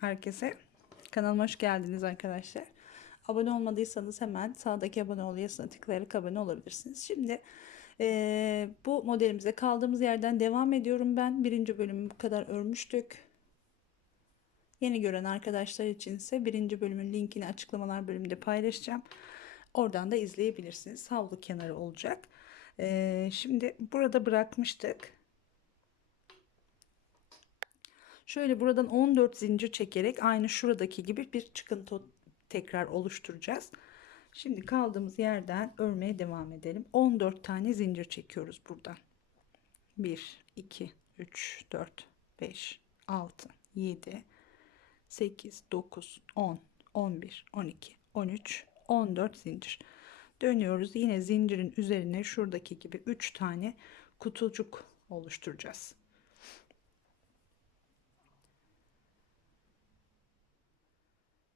herkese. Kanalıma hoş geldiniz arkadaşlar. Abone olmadıysanız hemen sağdaki abone ol yazısına tıklayarak abone olabilirsiniz. Şimdi bu modelimize kaldığımız yerden devam ediyorum ben. Birinci bölümü bu kadar örmüştük. Yeni gören arkadaşlar için ise birinci bölümün linkini açıklamalar bölümünde paylaşacağım. Oradan da izleyebilirsiniz. Havlu kenarı olacak. Şimdi burada bırakmıştık. Şöyle buradan 14 zincir çekerek aynı şuradaki gibi bir çıkıntı tekrar oluşturacağız. Şimdi kaldığımız yerden örmeye devam edelim. 14 tane zincir çekiyoruz buradan. 1 2 3 4 5 6 7 8 9 10 11 12 13 14 zincir dönüyoruz. Yine zincirin üzerine şuradaki gibi 3 tane kutucuk oluşturacağız.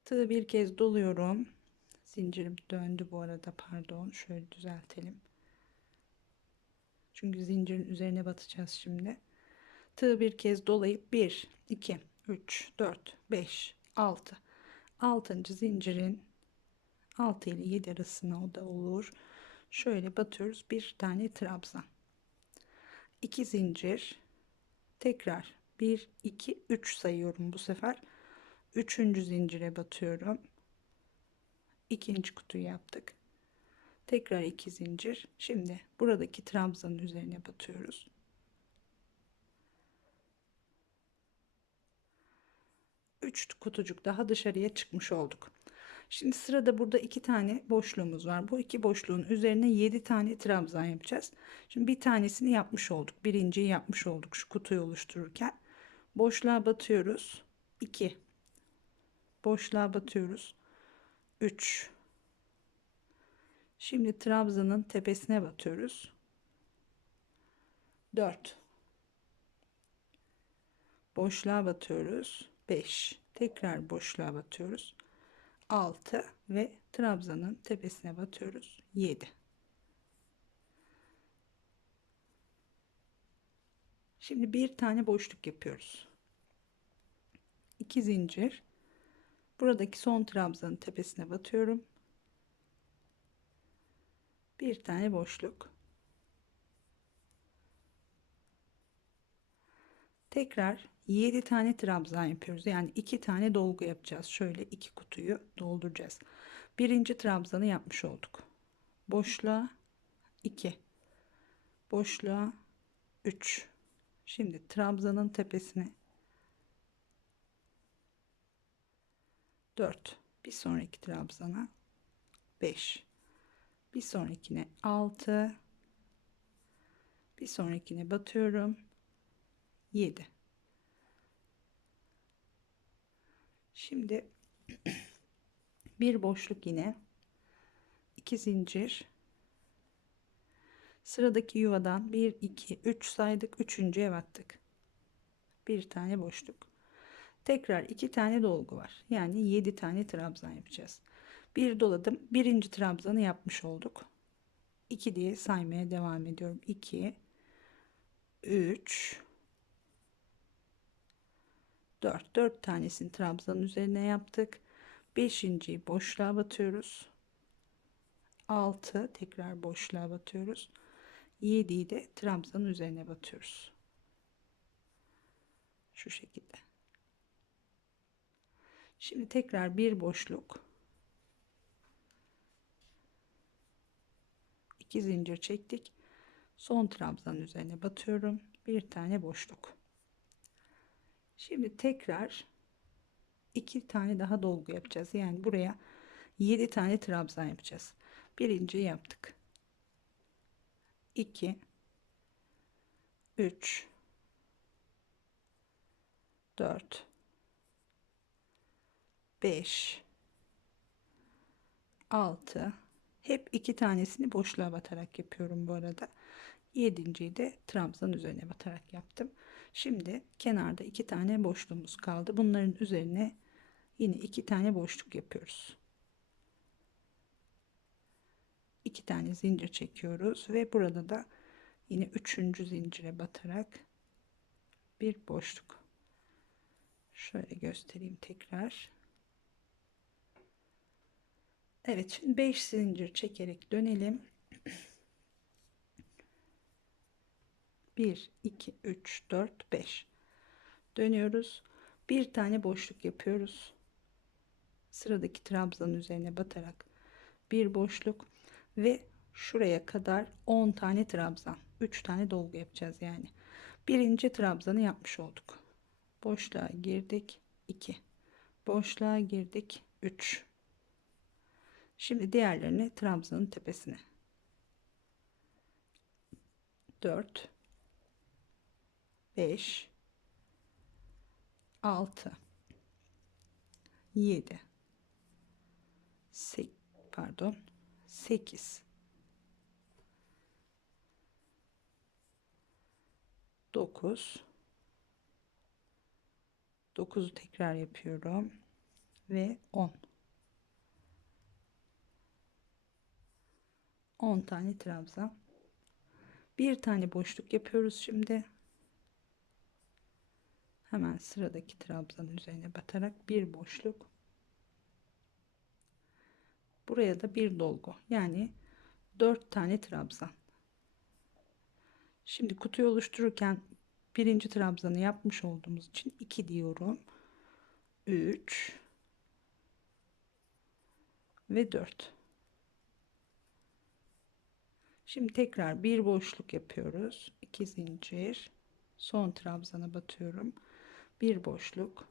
Tığı bir kez doluyorum. Zincirim döndü bu arada, pardon, şöyle düzeltelim. Çünkü zincirin üzerine batacağız şimdi. Tığı bir kez dolayıp 1 2 3 4 5 6 6. zincirin 6 ile 7 arasına o da olur. Şöyle batıyoruz. Bir tane trabzan. 2 zincir. Tekrar 1 2 3 sayıyorum bu sefer. 3. zincire batıyorum. İkinci kutuyu yaptık. Tekrar 2 zincir. Şimdi buradaki trabzanın üzerine batıyoruz. 3 kutucuk daha dışarıya çıkmış olduk. Şimdi sırada burada 2 tane boşluğumuz var. Bu iki boşluğun üzerine 7 tane trabzan yapacağız. Şimdi bir tanesini yapmış olduk. Birinciyi yapmış olduk şu kutuyu oluştururken. Boşluğa batıyoruz. 2. Boşluğa batıyoruz. 3. Şimdi trabzanın tepesine batıyoruz. 4. Boşluğa batıyoruz. 5. Tekrar boşluğa batıyoruz. 6 ve trabzanın tepesine batıyoruz. 7. Şimdi bir tane boşluk yapıyoruz. 2 zincir. Buradaki son trabzanın tepesine batıyorum. Bir tane boşluk. Tekrar 7 tane trabzan yapıyoruz. Yani 2 tane dolgu yapacağız. Şöyle 2 kutuyu dolduracağız. Birinci trabzanı yapmış olduk. Boşluğa 2. Boşluğa 3. Şimdi trabzanın tepesine 4. Bir sonraki trabzana 5. Bir sonrakine 6. Bir sonrakine batıyorum. 7. Şimdi bir boşluk, yine 2 zincir. Sıradaki yuvadan 1 2 3 saydık. Üçüncüye battık. Bir tane boşluk. Tekrar 2 tane dolgu var. Yani 7 tane trabzan yapacağız. Bir doladım. Birinci trabzanı yapmış olduk. 2 diye saymaya devam ediyorum. 2 3 4 tanesini trabzanın üzerine yaptık. Beşinciyi boşluğa batıyoruz. 6 tekrar boşluğa batıyoruz. 7'yi de trabzanın üzerine batıyoruz. Şu şekilde. Şimdi tekrar bir boşluk. 2 zincir çektik. Son trabzanın üzerine batıyorum. Bir tane boşluk. Şimdi tekrar 2 tane daha dolgu yapacağız. Yani buraya 7 tane trabzan yapacağız. Birinci yaptık. 2 3 4 5 6, hep 2 tanesini boşluğa batarak yapıyorum bu arada. 7.'yi de trabzan üzerine batarak yaptım. Şimdi kenarda 2 tane boşluğumuz kaldı. Bunların üzerine yine 2 tane boşluk yapıyoruz. 2 tane zincir çekiyoruz ve burada da yine 3. zincire batarak bir boşluk. Şöyle göstereyim tekrar. Evet, şimdi 5 zincir çekerek dönelim. 1 2 3 4 5 dönüyoruz. Bir tane boşluk yapıyoruz. Sıradaki trabzanın üzerine batarak bir boşluk ve şuraya kadar 10 tane trabzan, 3 tane dolgu yapacağız yani. Birinci trabzanı yapmış olduk. Boşluğa girdik, 2 boşluğa girdik, 3. Şimdi diğerlerini trabzanın tepesine 4 5 6 7 pardon 8 9 9'u tekrar yapıyorum ve 10 tane trabzan, bir tane boşluk yapıyoruz. Şimdi hemen sıradaki trabzanın üzerine batarak bir boşluk, buraya da bir dolgu, yani 4 tane trabzan. Şimdi kutuyu oluştururken birinci trabzanı yapmış olduğumuz için 2 diyorum, 3 ve 4. Şimdi tekrar bir boşluk yapıyoruz, 2 zincir, son trabzana batıyorum, bir boşluk,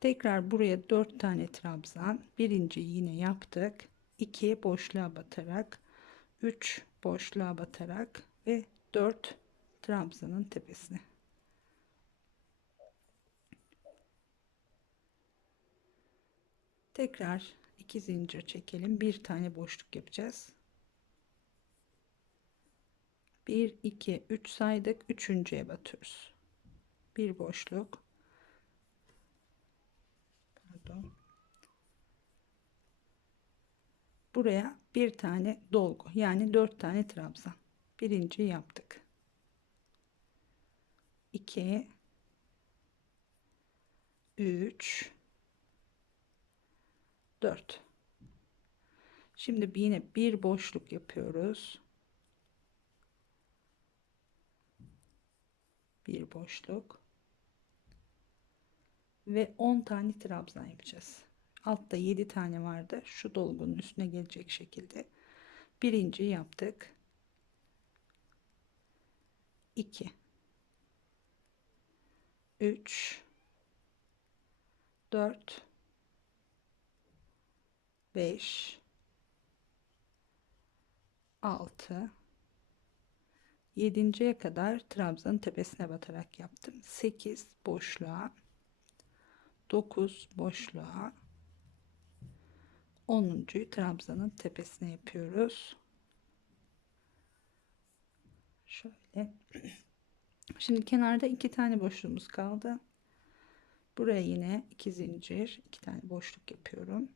tekrar buraya 4 tane trabzan, birinci yine yaptık, 2 boşluğa batarak, 3 boşluğa batarak ve 4 trabzanın tepesine. Tekrar 2 zincir çekelim, bir tane boşluk yapacağız. 1 2 3 saydık, üçüncüye batıyoruz, bir boşluk, pardon, buraya bir tane dolgu, yani 4 tane trabzan, birinci yaptık, 2 3 4. Şimdi yine bir boşluk yapıyoruz, bir boşluk ve 10 tane trabzan yapacağız. Altta 7 tane vardı, şu dolgunun üstüne gelecek şekilde birinci yaptık, 2 3 4 5 6 7.'ye kadar trabzanın tepesine batarak yaptım. 8 boşluğa, 9 boşluğa, 10'uncuyu trabzanın tepesine yapıyoruz. Şöyle. Şimdi kenarda 2 tane boşluğumuz kaldı. Buraya yine 2 zincir, 2 tane boşluk yapıyorum.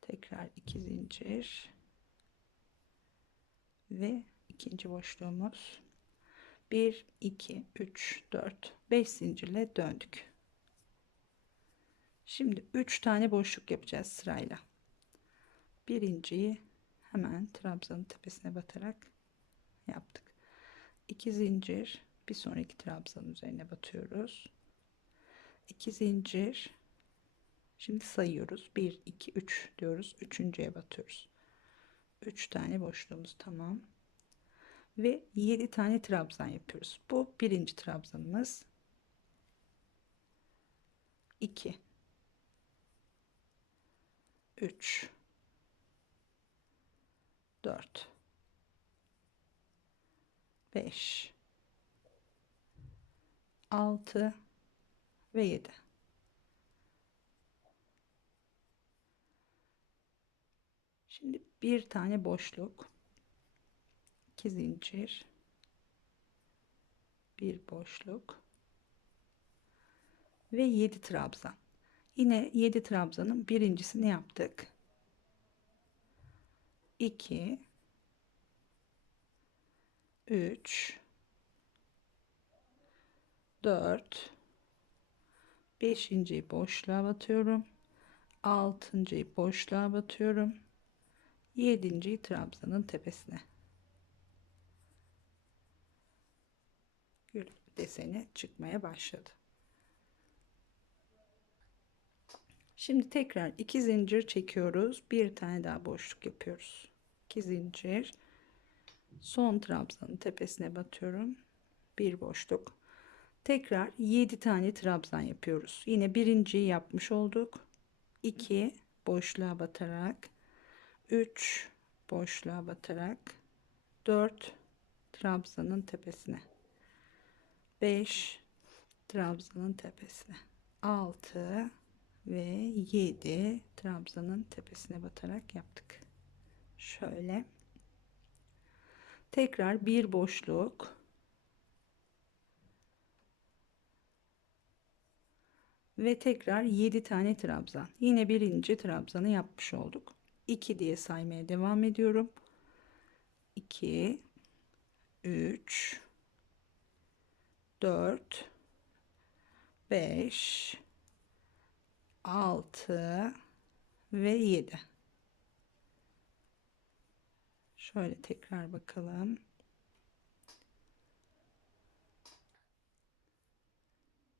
Tekrar 2 zincir ve ikinci boşluğumuz. 1 2 3 4 5 zincirle döndük. Şimdi 3 tane boşluk yapacağız sırayla. Birinciyi hemen trabzanın tepesine batarak yaptık. 2 zincir, bir sonraki trabzanın üzerine batıyoruz. 2 zincir, şimdi sayıyoruz, 1 2 3 diyoruz, üçüncüye batıyoruz. 3 tane boşluğumuz tamam ve 7 tane trabzan yapıyoruz. Bu birinci trabzanımız. 2 3 4 5 6 ve 7. Şimdi bir tane boşluk, 2 zincir, bir boşluk ve 7 trabzan. Yine 7 trabzanın birincisini yaptık. 2 3 4 Beşinciyi boşluğa batıyorum. Altıncıyı boşluğa batıyorum. Yedinciyi trabzanın tepesine. Gül deseni çıkmaya başladı. Şimdi tekrar 2 zincir çekiyoruz. Bir tane daha boşluk yapıyoruz. 2 zincir. Son trabzanın tepesine batıyorum. Bir boşluk. Tekrar 7 tane trabzan yapıyoruz. Yine birinciyi yapmış olduk. 2 boşluğa batarak, 3 boşluğa batarak, 4 trabzanın tepesine, 5 trabzanın tepesine, 6 ve 7 trabzanın tepesine batarak yaptık. Şöyle tekrar bir boşluk ve tekrar 7 tane trabzan. Yine birinci trabzanı yapmış olduk. 2 diye saymaya devam ediyorum. 2 3 4 5 6 ve 7. Şöyle tekrar bakalım.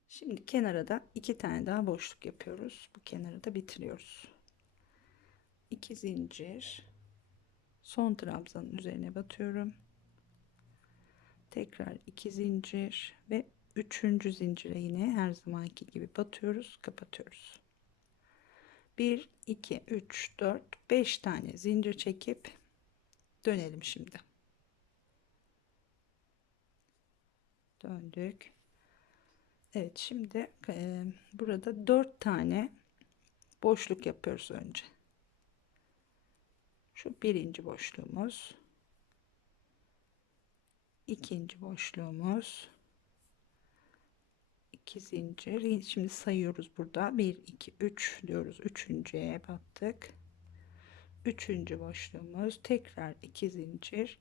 Şimdi kenara da 2 tane daha boşluk yapıyoruz. Bu kenarı da bitiriyoruz. 2 zincir. Son trabzanın üzerine batıyorum. Tekrar 2 zincir ve 3. zincire yine her zamanki gibi batıyoruz, kapatıyoruz. 1 2 3 4 5 tane zincir çekip dönelim şimdi. Döndük. Evet, şimdi burada 4 tane boşluk yapıyoruz önce. Şu birinci boşluğumuz, ikinci boşluğumuz, 2 zincir. Şimdi sayıyoruz burada. 1 2 3 diyoruz. Üçüncüye battık. Üçüncü boşluğumuz, tekrar 2 zincir,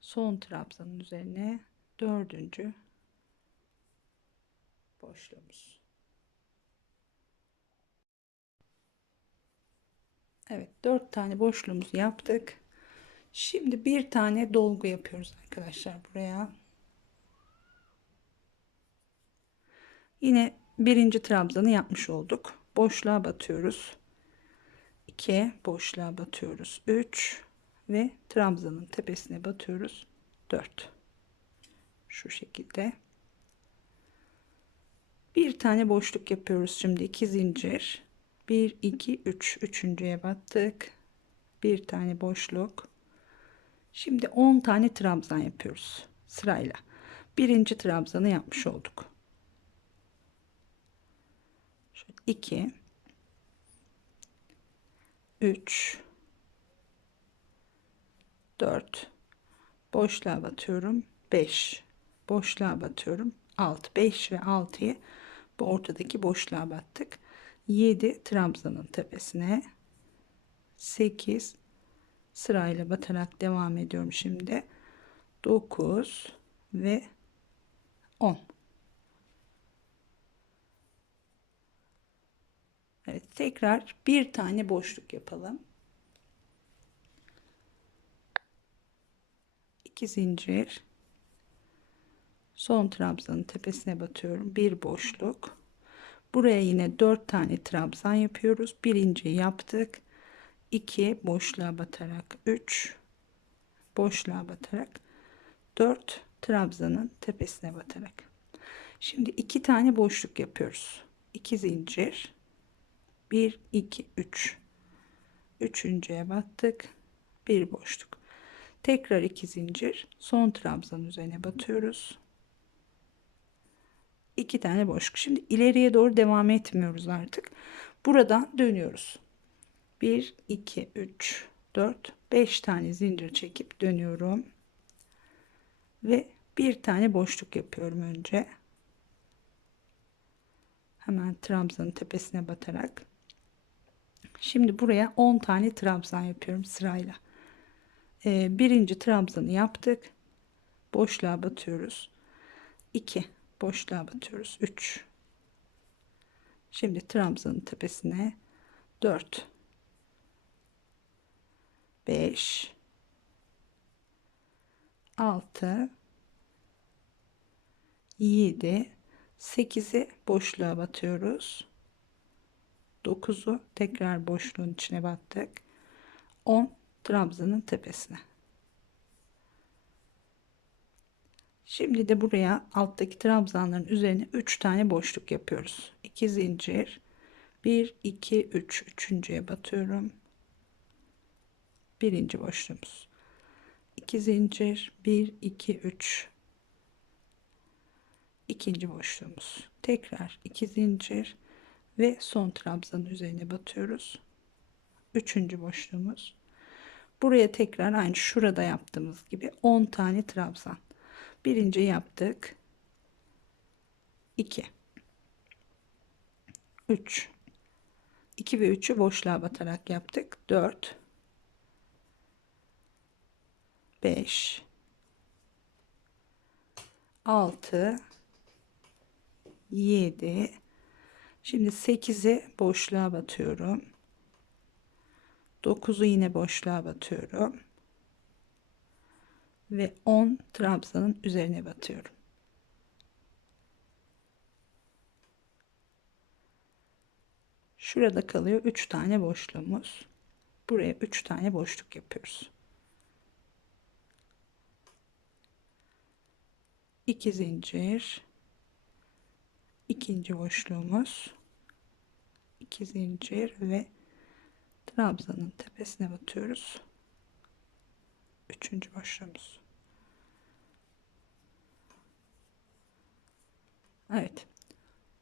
son trabzanın üzerine dördüncü boşluğumuz. Evet, 4 tane boşluğumuzu yaptık. Şimdi bir tane dolgu yapıyoruz arkadaşlar buraya. Yine birinci trabzanı yapmış olduk. Boşluğa batıyoruz. 2 boşluğa batıyoruz. 3 ve trabzanın tepesine batıyoruz. 4. Şu şekilde. Bir tane boşluk yapıyoruz şimdi. 2 zincir. 1 2 3. Üçüncüye battık. Bir tane boşluk. Şimdi 10 tane trabzan yapıyoruz sırayla. Birinci trabzanı yapmış olduk. 2 3 4 boşluğa batıyorum, 5 boşluğa batıyorum, 6. 5 ve 6'yı bu ortadaki boşluğa battık. 7 trabzanın tepesine, 8 sırayla batarak devam ediyorum şimdi. 9 ve 10. Evet, tekrar bir tane boşluk yapalım. 2 zincir, son trabzanın tepesine batıyorum, bir boşluk. Buraya yine 4 tane trabzan yapıyoruz. Birinci yaptık, 2 boşluğa batarak, 3 boşluğa batarak, 4 trabzanın tepesine batarak. Şimdi 2 tane boşluk yapıyoruz. 2 zincir, 1 2 3. Üçüncüye battık, bir boşluk. Tekrar 2 zincir, son trabzanın üzerine batıyoruz. 2 tane boşluk. Şimdi ileriye doğru devam etmiyoruz artık. Buradan dönüyoruz. 1 2 3 4 5 tane zincir çekip dönüyorum. Ve bir tane boşluk yapıyorum önce. Hemen trabzanın tepesine batarak. Şimdi buraya 10 tane trabzan yapıyorum sırayla. Birinci trabzanı yaptık. Boşluğa batıyoruz. 2 boşluğa batıyoruz. 3 Şimdi trabzanın tepesine 4, 5, 6, 7, 8'i boşluğa batıyoruz. 9'u tekrar boşluğun içine battık. 10 trabzanın tepesine. Şimdi de buraya alttaki trabzanların üzerine 3 tane boşluk yapıyoruz. 2 zincir, 1 2 3, üçüncüye batıyorum. Birinci boşluğumuz. 2 zincir, 1 2 3, ikinci boşluğumuz. Tekrar 2 zincir ve son trabzanın üzerine batıyoruz. Üçüncü boşluğumuz. Buraya tekrar aynı şurada yaptığımız gibi 10 tane trabzan. Birinci yaptık. 2, 3, 2 ve 3'ü boşluğa batarak yaptık. 4, 5, 6, 7. Şimdi 8'i boşluğa batıyorum. 9'u yine boşluğa batıyorum. Ve 10 trabzanın üzerine batıyorum. Şurada kalıyor 3 tane boşluğumuz. Buraya 3 tane boşluk yapıyoruz. 2 zincir, ikinci boşluğumuz, 2 zincir ve trabzanın tepesine batıyoruz. Üçüncü boşluğumuz. Evet.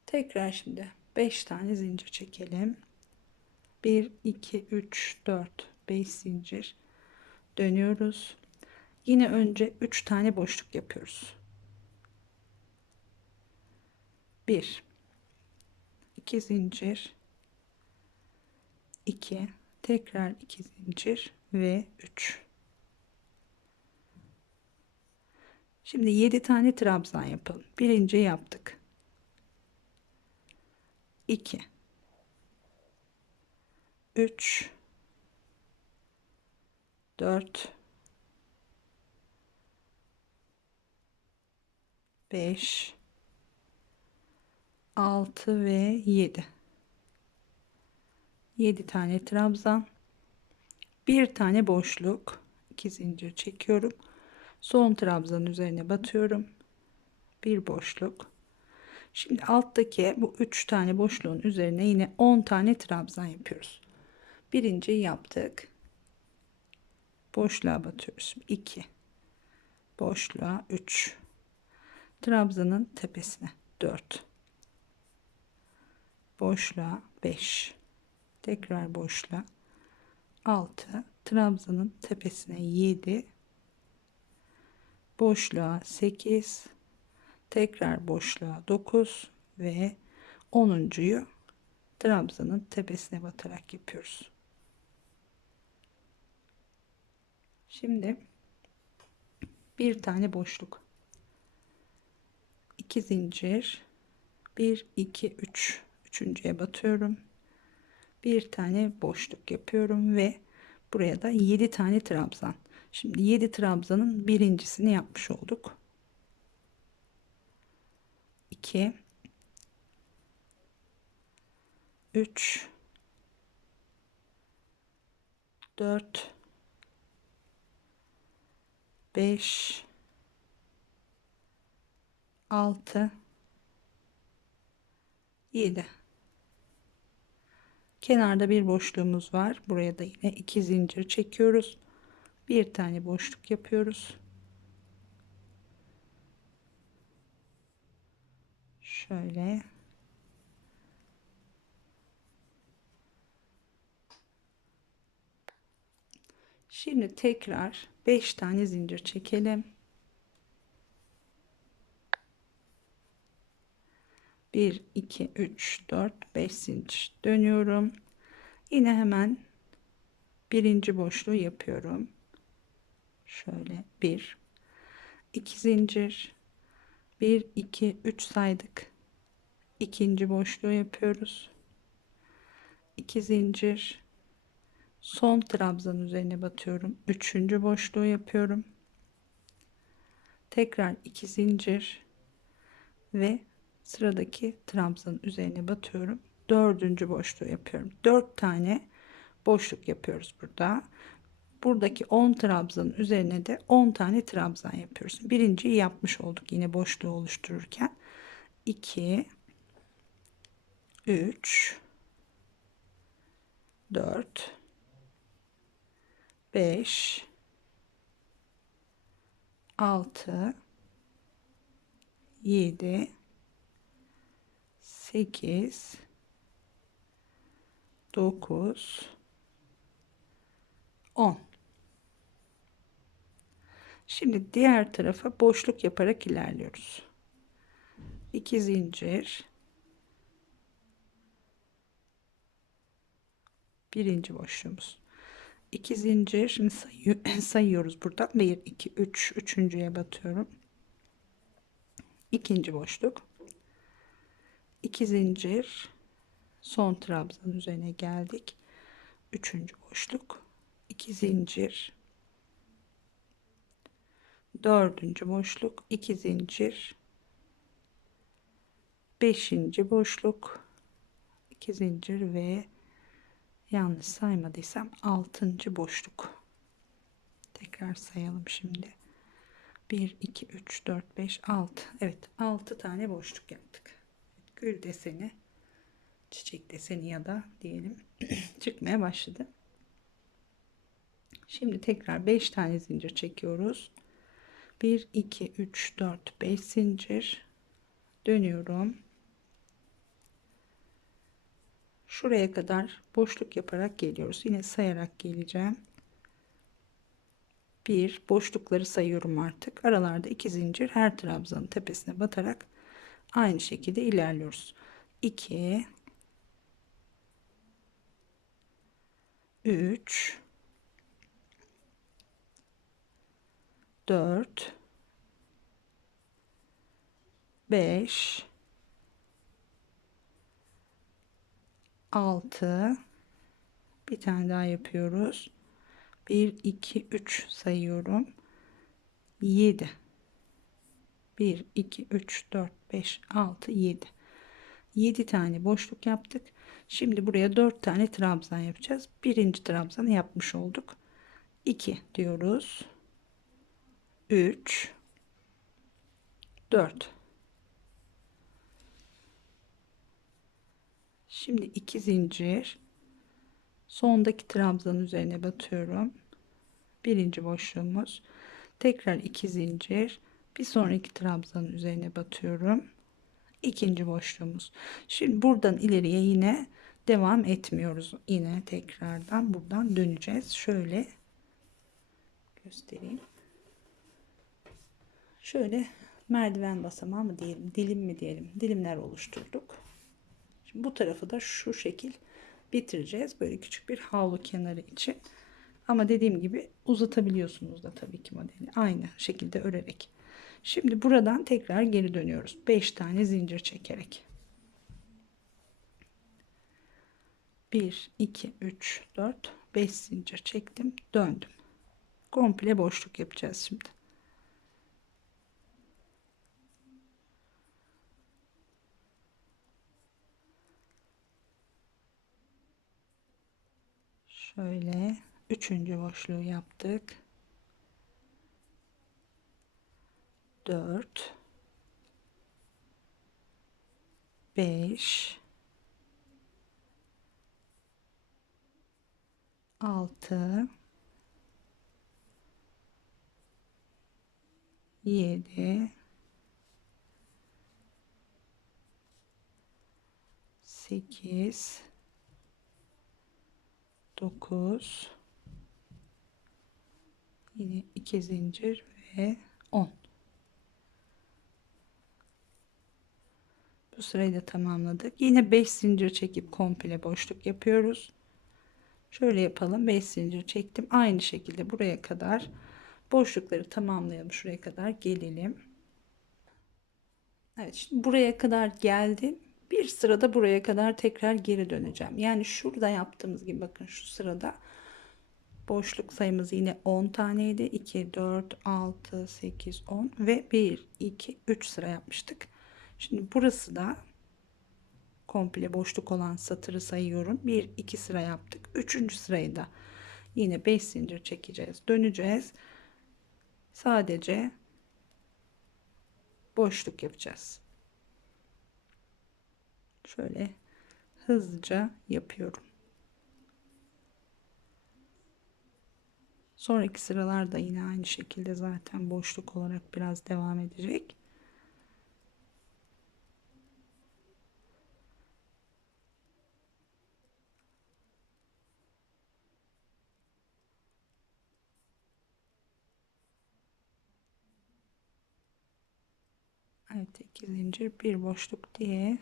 Tekrar şimdi 5 tane zincir çekelim. 1 2 3 4 5 zincir dönüyoruz. Yine önce 3 tane boşluk yapıyoruz. 1 2 zincir, 2, tekrar 2 zincir ve 3. Şimdi 7 tane trabzan yapalım. Birinci yaptık. 2, 3, 4, 5, 6 ve 7. 7 tane trabzan, bir tane boşluk, 2 zincir çekiyorum. Son trabzanın üzerine batıyorum. Bir boşluk. Şimdi alttaki bu 3 tane boşluğun üzerine yine 10 tane trabzan yapıyoruz. Birinciyi yaptık. Boşluğa batıyoruz. 2, boşluğa 3, trabzanın tepesine 4, boşluğa 5, tekrar boşluğa 6, trabzanın tepesine 7, boşluğa 8, tekrar boşluğa 9 ve 10'uncuyu trabzanın tepesine batarak yapıyoruz. Şimdi bir tane boşluk, 2 zincir, 1 2 3, üçüncüye batıyorum. Bir tane boşluk yapıyorum ve buraya da 7 tane trabzan. Şimdi 7 trabzanın birincisini yapmış olduk. 2, 3, 4, 5, 6, 7. Kenarda bir boşluğumuz var. Buraya da yine 2 zincir çekiyoruz. Bir tane boşluk yapıyoruz. Şöyle. Şimdi tekrar 5 tane zincir çekelim. 1 2 3 4 5 zincir dönüyorum. Yine hemen birinci boşluğu yapıyorum. Şöyle 1 2 zincir, 1 2 3 saydık. ikinci boşluğu yapıyoruz. 2 zincir, son trabzan üzerine batıyorum. Üçüncü boşluğu yapıyorum. Tekrar 2 zincir ve sıradaki trabzanın üzerine batıyorum. Dördüncü boşluğu yapıyorum. 4 tane boşluk yapıyoruz burada. Buradaki 10 trabzanın üzerine de 10 tane trabzan yapıyoruz. Birinciyi yapmış olduk yine boşluğu oluştururken. 2 3 4 5 6 7 8 9 10. Şimdi diğer tarafa boşluk yaparak ilerliyoruz. 2 zincir, birinci boşluğumuz. 2 zincir, şimdi sayıyoruz buradan. 1 2 3, üçüncüye batıyorum. İkinci boşluk. 2 zincir, son trabzan üzerine geldik. Üçüncü boşluk. 2 zincir, dördüncü boşluk, 2 zincir, beşinci boşluk, 2 zincir ve yanlış saymadıysam 6. boşluk. Tekrar sayalım şimdi. 1 2 3 4 5 6. Evet, 6 tane boşluk yaptık. Gül deseni, çiçek deseni ya da diyelim çıkmaya başladı. Şimdi tekrar 5 tane zincir çekiyoruz. 1 2 3 4 5 zincir dönüyorum. Şuraya kadar boşluk yaparak geliyoruz. Yine sayarak geleceğim. Bir boşlukları sayıyorum artık. Aralarda 2 zincir, her trabzanın tepesine batarak aynı şekilde ilerliyoruz. 2 3 4 5 6, bir tane daha yapıyoruz. 1 2 3 sayıyorum. 7 1 2 3 4 5 6 7 7 tane boşluk yaptık. Şimdi buraya 4 tane trabzan yapacağız. Birinci trabzanı yapmış olduk. 2 diyoruz. 3 4. Şimdi 2 zincir, sondaki trabzanın üzerine batıyorum. Birinci boşluğumuz. Tekrar 2 zincir, bir sonraki trabzanın üzerine batıyorum. İkinci boşluğumuz. Şimdi buradan ileriye yine devam etmiyoruz. Yine tekrardan buradan döneceğiz. Şöyle göstereyim. Şöyle merdiven basamağı mı diyelim, dilim mi diyelim, dilimler oluşturduk. Şimdi bu tarafı da şu şekil bitireceğiz. Böyle küçük bir havlu kenarı için. Ama dediğim gibi uzatabiliyorsunuz da tabii ki modeli. Aynı şekilde örerek. Şimdi buradan tekrar geri dönüyoruz. 5 tane zincir çekerek. 1, 2, 3, 4, 5 zincir çektim. Döndüm. Komple boşluk yapacağız şimdi. Şöyle üçüncü boşluğu yaptık. 4 5 6 7 8 9, yine 2 zincir ve 10. Bu sırayı da tamamladık. Yine 5 zincir çekip komple boşluk yapıyoruz. Şöyle yapalım. 5 zincir çektim. Aynı şekilde buraya kadar boşlukları tamamlayalım. Şuraya kadar gelelim. Evet, şimdi buraya kadar geldim. Bir sırada buraya kadar tekrar geri döneceğim. Yani şurada yaptığımız gibi bakın şu sırada boşluk sayımız yine 10 taneydi. 2, 4, 6, 8, 10 ve 1, 2, 3 sıra yapmıştık. Şimdi burası da komple boşluk olan satırı sayıyorum. 1, 2 sıra yaptık. Üçüncü sırayı da yine 5 zincir çekeceğiz. Döneceğiz. Sadece boşluk yapacağız. Şöyle hızlıca yapıyorum. Sonraki sıralar da yine aynı şekilde zaten boşluk olarak biraz devam edecek. Evet, 2 zincir bir boşluk diye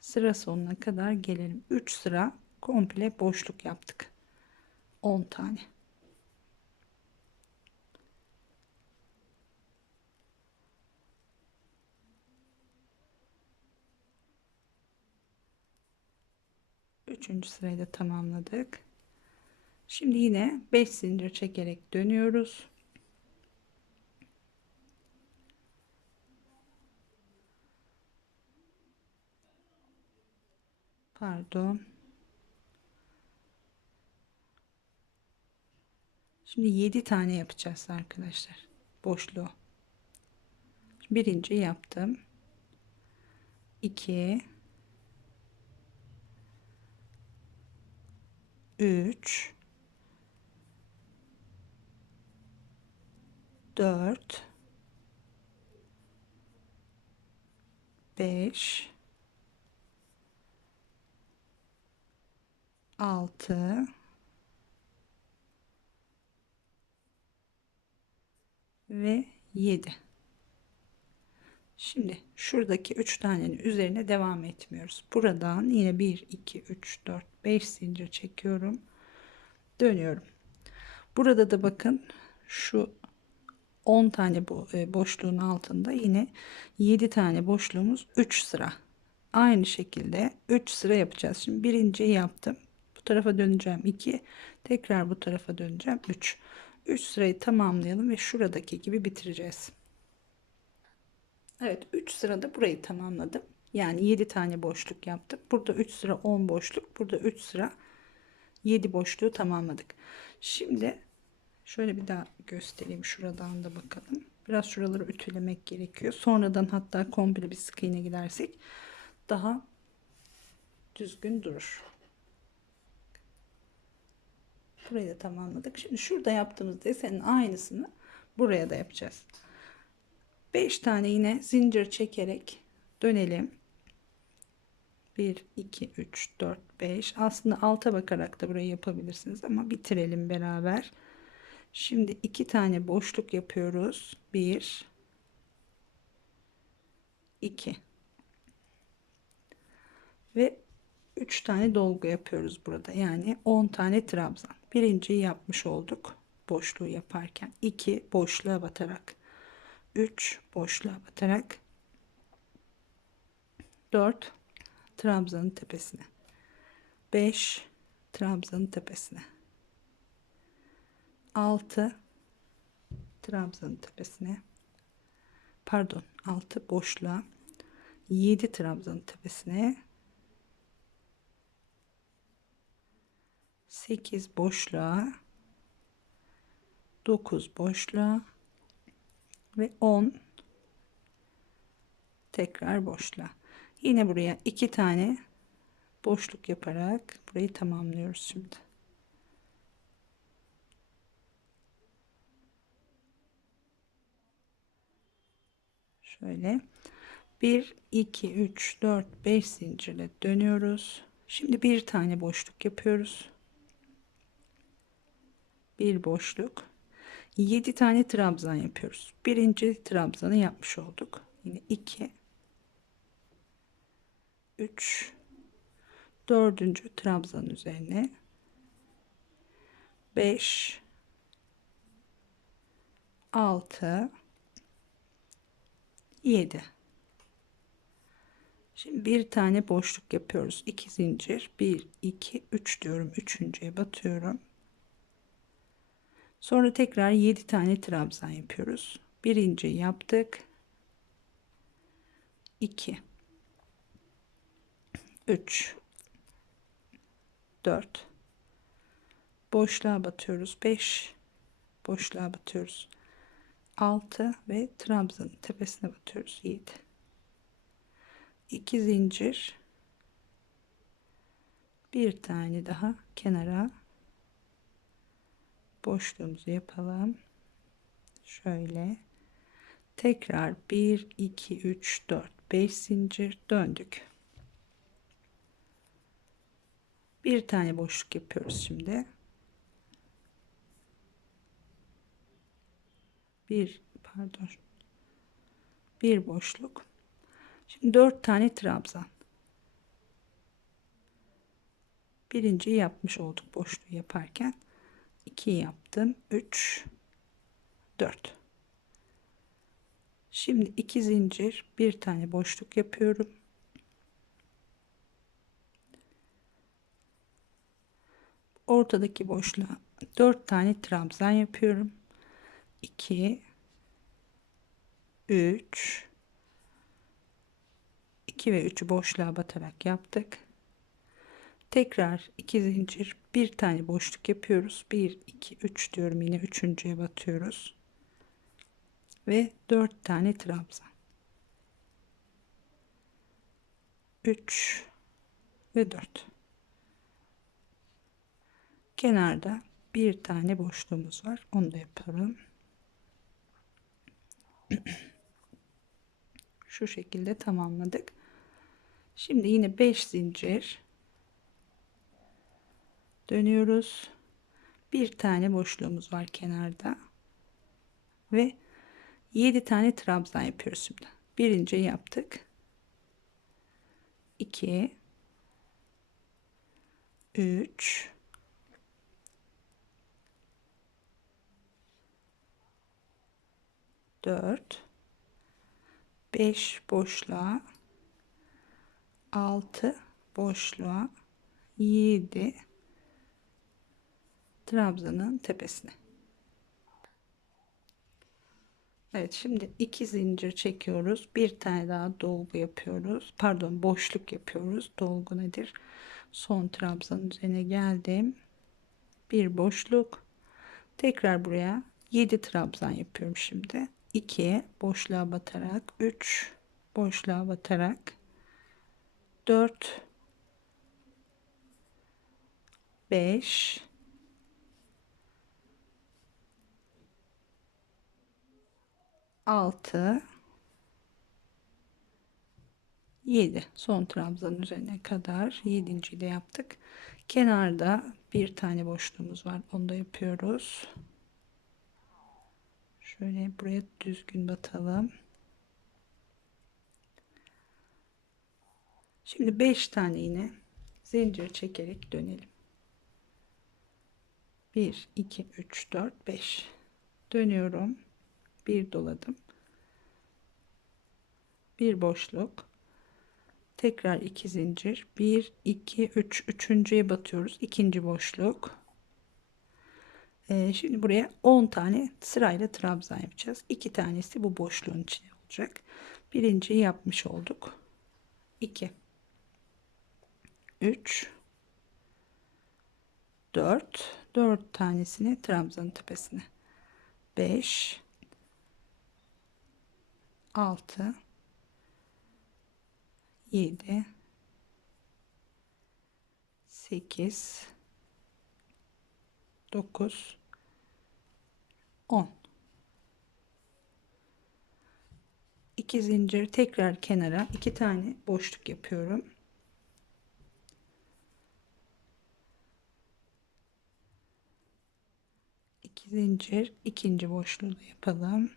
sıra sonuna kadar gelelim. 3 sıra komple boşluk yaptık. 10 tane. Üçüncü sırayı da tamamladık. Şimdi yine 5 zincir çekerek dönüyoruz. Pardon. Şimdi 7 tane yapacağız arkadaşlar. Boşluğu. Birinci yaptım. 2 3 4 5 6 ve 7. Şimdi şuradaki 3 tanenin üzerine devam etmiyoruz. Buradan yine 1 2 3 4 5 zincir çekiyorum. Dönüyorum. Burada da bakın şu 10 tane boşluğun altında yine 7 tane boşluğumuz 3 sıra. Aynı şekilde 3 sıra yapacağız. Şimdi birinciyi yaptım. Bu tarafa döneceğim 2. Tekrar bu tarafa döneceğim 3. 3 sırayı tamamlayalım ve şuradaki gibi bitireceğiz. Evet, 3 sırada burayı tamamladım. Yani 7 tane boşluk yaptık. Burada 3 sıra 10 boşluk. Burada 3 sıra 7 boşluğu tamamladık. Şimdi şöyle bir daha göstereyim. Şuradan da bakalım. Biraz şuraları ütülemek gerekiyor. Sonradan hatta komple bir sık iğne gidersek daha düzgün durur. Burayı da tamamladık. Şimdi şurada yaptığımız desenin aynısını buraya da yapacağız. 5 tane yine zincir çekerek dönelim. 1 2 3 4 5. Aslında alta bakarak da burayı yapabilirsiniz ama bitirelim beraber. Şimdi 2 tane boşluk yapıyoruz. 1 2 ve 3 tane dolgu yapıyoruz burada. Yani 10 tane trabzan. Birinciyi yapmış olduk. Boşluğu yaparken 2 boşluğa batarak, 3 boşluğa batarak, 4 trabzanın tepesine, 5 trabzanın tepesine, 6 trabzanın tepesine, pardon 6 boşluğa, 7 trabzanın tepesine, 8 boşluğa, 9 boşluğa ve 10 tekrar boşluğa. Yine buraya 2 tane boşluk yaparak burayı tamamlıyoruz şimdi. Şöyle 1 2 3 4 5 zincirle dönüyoruz. Şimdi bir tane boşluk yapıyoruz. Bir boşluk, 7 tane trabzan yapıyoruz. Birinci trabzanı yapmış olduk. Yine 2 3 dördüncü trabzan üzerine 5 6 7. Şimdi bir tane boşluk yapıyoruz. 2 zincir, 1 2 3 diyorum. Üçüncüye batıyorum. Sonra tekrar 7 tane trabzan yapıyoruz. Birinci yaptık. 2 3 4 boşluğa batıyoruz. 5 boşluğa batıyoruz. 6 ve trabzanın tepesine batıyoruz. 7 2 zincir, bir tane daha kenara boşluğumuzu yapalım. Şöyle tekrar 1 2 3 4 5 zincir döndük. Bir tane boşluk yapıyoruz şimdi. Bir boşluk. Şimdi 4 tane trabzan. Birinciyi yapmış olduk boşluğu yaparken. 2 yaptım. 3 4. Şimdi 2 zincir, bir tane boşluk yapıyorum. Ortadaki boşluğa 4 tane trabzan yapıyorum. 2 3 2 ve 3'ü boşluğa batarak yaptık. Tekrar 2 zincir, bir tane boşluk yapıyoruz. 1 2 3 diyorum, yine üçüncüye batıyoruz. Ve 4 tane trabzan. 3 ve 4. Kenarda bir tane boşluğumuz var. Onu da yapalım. Şu şekilde tamamladık. Şimdi yine 5 zincir dönüyoruz. Bir tane boşluğumuz var kenarda ve 7 tane trabzan yapıyoruz şimdi. Birinci yaptık. 2 3 4 5 boşluğa, 6 boşluğa, 7 trabzanın tepesine. Evet, şimdi 2 zincir çekiyoruz. Bir tane daha dolgu yapıyoruz. Pardon, boşluk yapıyoruz. Dolgu nedir? Son trabzanın üzerine geldim. Bir boşluk. Tekrar buraya 7 trabzan yapıyorum şimdi. 2 boşluğa batarak, 3 boşluğa batarak, 4 5 6 7, son trabzanın üzerine kadar 7.'yi de yaptık. Kenarda bir tane boşluğumuz var, onu da yapıyoruz. Şöyle buraya düzgün batalım. Şimdi 5 tane yine zincir çekerek dönelim. 1 2 3 4 5 dönüyorum. Bir doladım. Bir boşluk. Tekrar 2 zincir. 1 2 3, üçüncüye batıyoruz. İkinci boşluk. Şimdi buraya 10 tane sırayla trabzan yapacağız. 2 tanesi bu boşluğun içine olacak. Birinciyi yapmış olduk. 2 3 4 tanesini trabzanın tepesine. 5 6 7 8 9 10. 2 zincir, tekrar kenara 2 tane boşluk yapıyorum. Zincir, ikinci boşluğu da yapalım.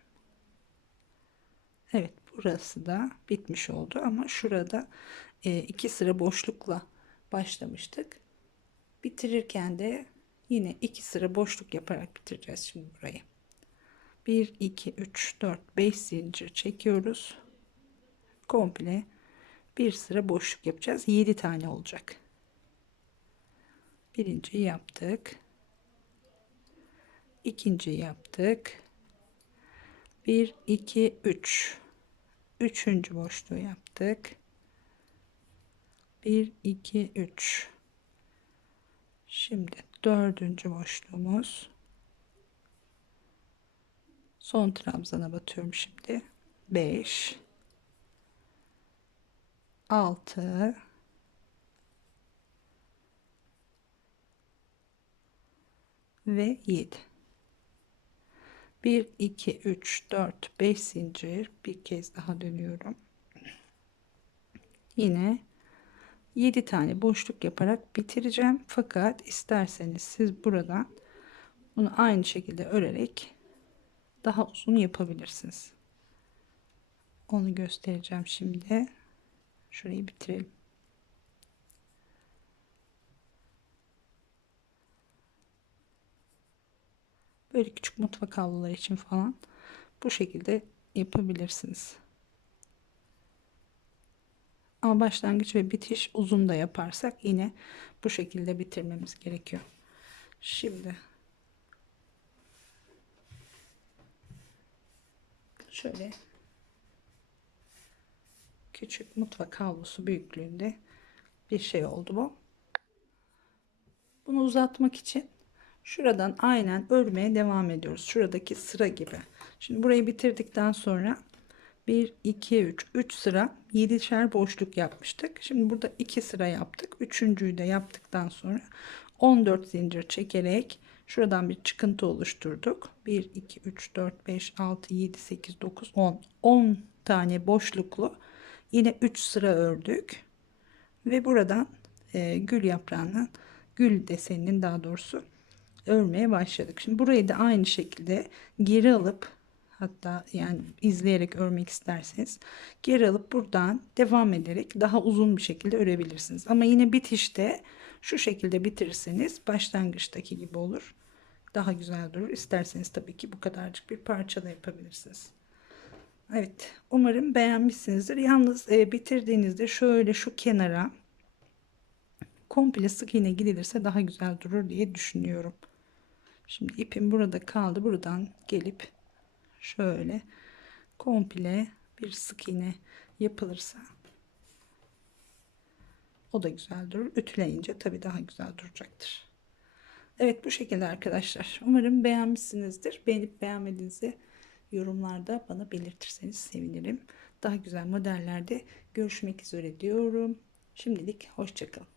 Evet, burası da bitmiş oldu ama şurada 2 sıra boşlukla başlamıştık. Bitirirken de yine 2 sıra boşluk yaparak bitireceğiz şimdi burayı. 1 2 3 4 5 zincir çekiyoruz. Komple bir sıra boşluk yapacağız. 7 tane olacak. Birinciyi yaptık. İkinciyi yaptık. 1 2 3. Üçüncü boşluğu yaptık. 1 2 3. Şimdi dördüncü boşluğumuz. Son trabzana batıyorum şimdi. 5 6 ve 7. 1 2 3 4 5 zincir, bir kez daha dönüyorum. Yine 7 tane boşluk yaparak bitireceğim. Fakat isterseniz siz buradan bunu aynı şekilde örerek daha uzun yapabilirsiniz. Onu göstereceğim şimdi. Şurayı bitirelim. Böyle küçük mutfak havluları için falan bu şekilde yapabilirsiniz. Ama başlangıç ve bitiş uzun da yaparsak yine bu şekilde bitirmemiz gerekiyor. Şimdi şöyle küçük mutfak havlusu büyüklüğünde bir şey oldu bu. Bunu uzatmak için şuradan aynen örmeye devam ediyoruz. Şuradaki sıra gibi. Şimdi burayı bitirdikten sonra 1 2 3 sıra 7'şer boşluk yapmıştık. Şimdi burada 2 sıra yaptık. Üçüncüyü de yaptıktan sonra 14 zincir çekerek şuradan bir çıkıntı oluşturduk. 1 2 3 4 5 6 7 8 9 10 tane boşluklu yine 3 sıra ördük ve buradan gül yaprağının, gül deseninin daha doğrusu örmeye başladık. Şimdi burayı da aynı şekilde geri alıp, hatta yani izleyerek örmek isterseniz geri alıp buradan devam ederek daha uzun bir şekilde örebilirsiniz. Ama yine bitişte şu şekilde bitirirseniz başlangıçtaki gibi olur. Daha güzel durur. İsterseniz tabii ki bu kadarcık bir parça da yapabilirsiniz. Evet, umarım beğenmişsinizdir. Yalnız bitirdiğinizde şöyle şu kenara komple sık iğne gidilirse daha güzel durur diye düşünüyorum. Şimdi ipim burada kaldı. Buradan gelip şöyle komple bir sık iğne yapılırsa o da güzel durur. Ütüleyince tabii daha güzel duracaktır. Evet, bu şekilde arkadaşlar. Umarım beğenmişsinizdir. Beğenip beğenmediğinizi yorumlarda bana belirtirseniz sevinirim. Daha güzel modellerde görüşmek üzere diyorum. Şimdilik hoşça kalın.